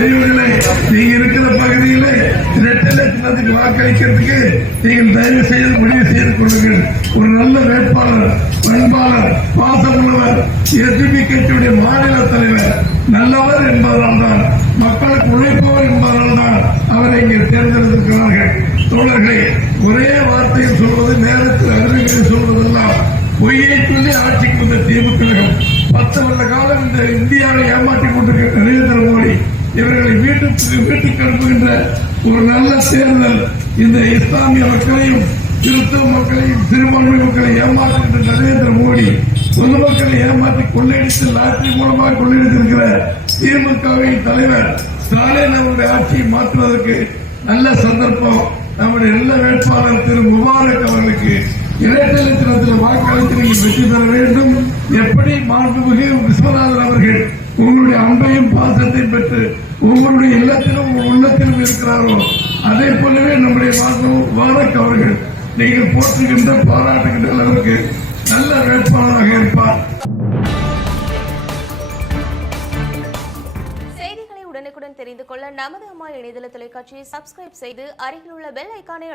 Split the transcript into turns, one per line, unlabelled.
பெரியவர்களே நீங்க இருக்கிற பகுதியிலே இரட்டை லட்சத்துக்கு வாக்களிக்கிறதுக்கு நீங்கள் தயவு செய்து முடிவு செய்து கொள்ளுங்கள். ஒரு நல்ல வேட்பாளர் பண்பாளர் பாசமுள்ளவர் எதிர்ப்பு கட்சியுடைய மாநில தலைவர் நல்லவர் என்பதால் தான் மக்களுக்கு உழைப்பவர் என்பதால் தான் அவரை இங்கே தேர்ந்தெடுத்திருக்கிறார்கள். தோழர்களே ஒரே வார்த்தையில் சொல்வது நேரத்தில் அறிவிகளில் சொல்வதெல்லாம் பொய்யை சொல்லி ஆட்சிக்கு வந்த திமுக பத்து வருட காலம் இந்த இந்தியாவை ஏமாற்றிக் கொண்டிருக்கிற இவர்களை வீட்டுக்கு வீட்டுக்கு அனுப்புகின்ற ஒரு நல்ல தேர்தல் இந்த இஸ்லாமிய மக்களையும் கிறிஸ்தவ மக்களையும் சிறுபான்மை மக்களை ஏமாற்றுகின்ற நரேந்திர மோடி பொதுமக்களை ஏமாற்றி கொள்ளையடித்து லாட்டரி மூலமாக கொள்ளையடித்திருக்கிற திமுகவின் தலைவர் ஸ்டாலின் அவருடைய ஆட்சியை மாற்றுவதற்கு நல்ல சந்தர்ப்பம். நம்முடைய நல்ல வேட்பாளர் திரு முபாரக் அவர்களுக்கு இரட்டை வாக்களித்து நீங்கள் வெற்றி பெற வேண்டும். எப்படி மாண்புமிகு விஸ்வநாதன் அவர்கள் உங்களுடைய அன்பையும் பாசத்தையும் பெற்று ஒவ்வொருடைய இல்லத்திலும் உள்ளத்திலும் இருக்கிறாரோ அதே போலவே நம்முடைய மாண்பு முபாரக் அவர்கள். நீங்கள் போற்றுகின்ற பாராட்டுகின்ற அளவுக்கு நல்ல வேட்பாளராக இருப்பார்.
செய்திகளை உடனுக்குடன் தெரிந்து கொள்ள நமது அம்மா இணையதள தொலைக்காட்சியை சப்ஸ்கிரைப் செய்து அருகில் உள்ள பெல் ஐக்கானை